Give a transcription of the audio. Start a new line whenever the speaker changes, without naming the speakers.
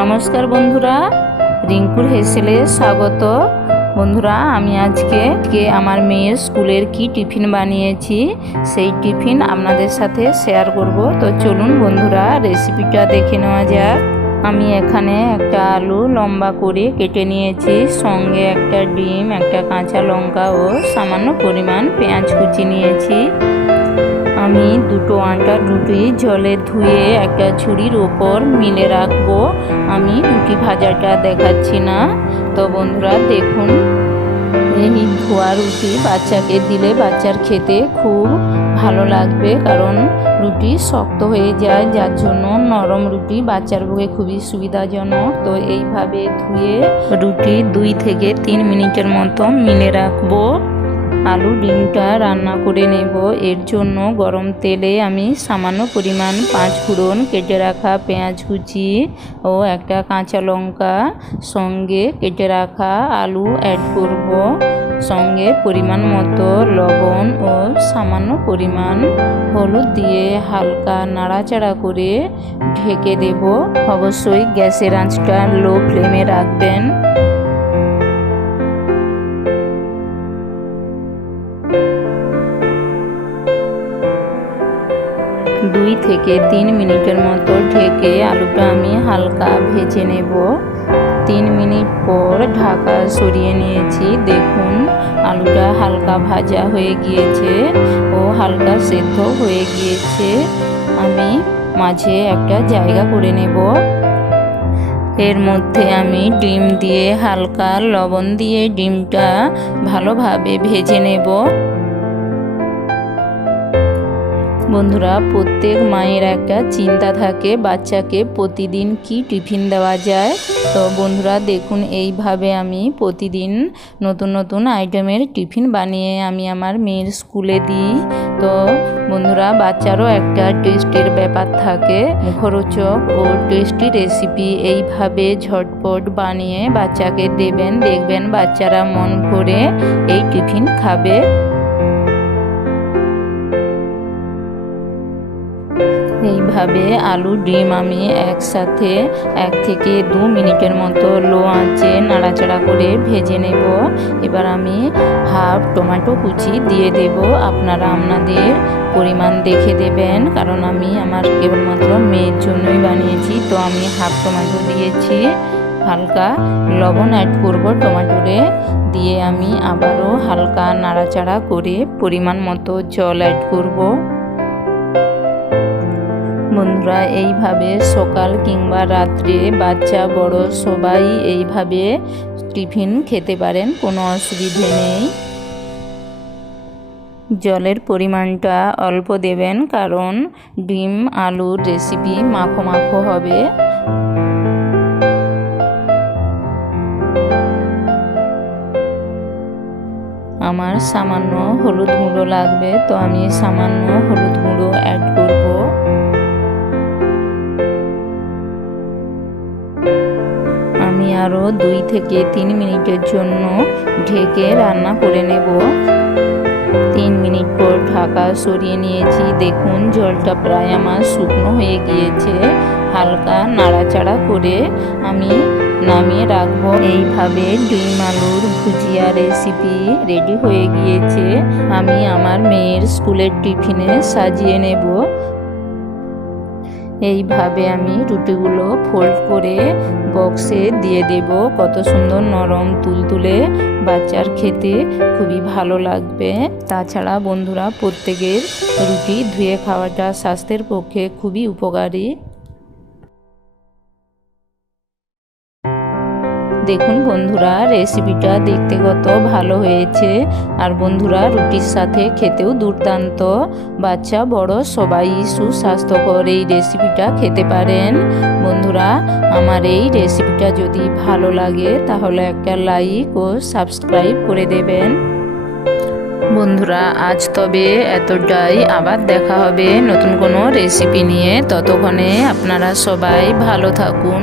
নমস্কার বন্ধুরা, রিঙ্কুর হেসেলে স্বাগত। বন্ধুরা, আমি আজকে কে আমার মেয়ের স্কুলের কি টিফিন বানিয়েছি, সেই টিফিন আপনাদের সাথে শেয়ার করব। তো চলুন বন্ধুরা, রেসিপিটা দেখে নেওয়া যাক। আমি এখানে একটা আলু লম্বা করে কেটে নিয়েছি, সঙ্গে একটা ডিম, একটা কাঁচা লঙ্কা ও সামান্য পরিমাণ পেঁয়াজ কুচি নিয়েছি। আমি দুটো আটা রুটি জলে ধুয়ে একটা ঝুড়ির ওপর মিলে রাখব। আমি রুটি ভাজাটা দেখাচ্ছি না। তো বন্ধুরা, দেখুন, এই ধোয়া রুটি বাচ্চাকে দিলে বাচ্চার খেতে খুব ভালো লাগবে, কারণ রুটি শক্ত হয়ে যায়, যার জন্য নরম রুটি বাচ্চার বুকে খুবই সুবিধাজনক। তো এইভাবে ধুয়ে রুটি দুই থেকে তিন মিনিটের মতো মিলে রাখব। আলু ডিমটা রান্না করে নেব। এর জন্য গরম তেলে আমি সামান্য পরিমাণ পাঁচ ফোড়ন, কেটে রাখা পেঁয়াজ কুচি ও একটা কাঁচা লঙ্কা সঙ্গে কেটে রাখা আলু অ্যাড করব। সঙ্গে পরিমাণ মতো লবণ ও সামান্য পরিমাণ হলুদ দিয়ে হালকা নাড়াচাড়া করে ঢেকে দেব। অবশ্যই গ্যাসের আঁচটা লো ফ্লেমে রাখবেন। দুই থেকে তিন মিনিটের মতো ঢেকে আলুটা আমি হালকা ভেজে নেব। তিন মিনিট পর ঢাকা সরিয়ে নিয়েছি। দেখুন, আলুটা হালকা ভাজা হয়ে গিয়েছে ও হালকা সেদ্ধ হয়ে গিয়েছে। আমি মাঝে একটা জায়গা করে নেব। এর মধ্যে আমি ডিম দিয়ে হালকা লবণ দিয়ে ডিমটা ভালোভাবে ভেজে নেব। বন্ধুরা, প্রত্যেক মায়ের একটা চিন্তা থাকে, বাচ্চাকে প্রতিদিন কি টিফিন দেওয়া যায়? তো বন্ধুরা, দেখুন, এইভাবে আমি প্রতিদিন নতুন নতুন আইটেমের টিফিন বানিয়ে আমি আমার মেয়ের স্কুলে দিই। তো বন্ধুরা, বাচ্চারও একটা টেস্টের ব্যাপার থাকে, মুখরোচক ও টেস্টি রেসিপি। এইভাবে ঝটপট বানিয়ে বাচ্চাকে দেবেন, দেখবেন বাচ্চারা মন ভরে এই টিফিন খাবে। এইভাবে আলু, ডিম আমি একসাথে এক থেকে দু মিনিটের মতো লো আঁচে নাড়াচাড়া করে ভেজে নেব। এবার আমি হাফ টমেটো কুচি দিয়ে দেব। আপনারা আপনাদের পরিমাণ দেখে দেবেন, কারণ আমি আমার কেবলমাত্র মেয়ের জন্যই বানিয়েছি। তো আমি হাফ টমেটো দিয়েছি। হালকা লবণ অ্যাড করব টমেটোরে দিয়ে আমি আবারও হালকা নাড়াচাড়া করে পরিমাণ মতো জল অ্যাড করব। বন্ধুরা এইভাবে সকাল কিংবা রাত্রে বাচ্চা, বড় সবাই এইভাবে টিফিন খেতে পারেন, কোনো অসুবিধে নেই। জলের পরিমাণটা অল্প দেবেন, কারণ ডিম, আলুর রেসিপি মাখো মাখো হবে। আমার সামান্য হলুদ গুঁড়ো লাগবে, তো আমি সামান্য হলুদ গুঁড়ো অ্যাড আরও দুই থেকে তিন মিনিটের জন্য ঢেকে রান্না করে নেব। তিন মিনিট পর ঢাকা সরিয়ে নিয়েছি। দেখুন, জলটা প্রায় আমার শুকনো হয়ে গিয়েছে। হালকা নাড়াচাড়া করে আমি নামিয়ে রাখব। এইভাবে ডিম আলুর ভুজিয়া রেসিপি রেডি হয়ে গিয়েছে। আমি আমার মেয়ের স্কুলের টিফিনে সাজিয়ে নেব। এইভাবে আমি রুটিগুলো ফোল্ড করে বক্সে দিয়ে দেব। কত সুন্দর নরম তুলতুলে বাচ্চার খেতে খুবই ভালো লাগবে। তাছাড়া বন্ধুরা, প্রত্যেকের রুটি ধুয়ে খাওয়াটা স্বাস্থ্যের পক্ষে খুবই উপকারী। দেখুন বন্ধুরা রেসিপিটা দেখতে কত ভালো হয়েছে। আর বন্ধুরা, রুটির সাথে খেতেও দুর্দান্ত। বাচ্চা, বড়, সবাই সুস্বাস্থ্যকর এই রেসিপিটা খেতে পারেন। বন্ধুরা, আমার এই রেসিপিটা যদি ভালো লাগে, তাহলে একটা লাইক ও সাবস্ক্রাইব করে দেবেন। বন্ধুরা, আজ তবে এতটাই। আবার দেখা হবে নতুন কোনো রেসিপি নিয়ে। ততক্ষণে আপনারা সবাই ভালো থাকুন।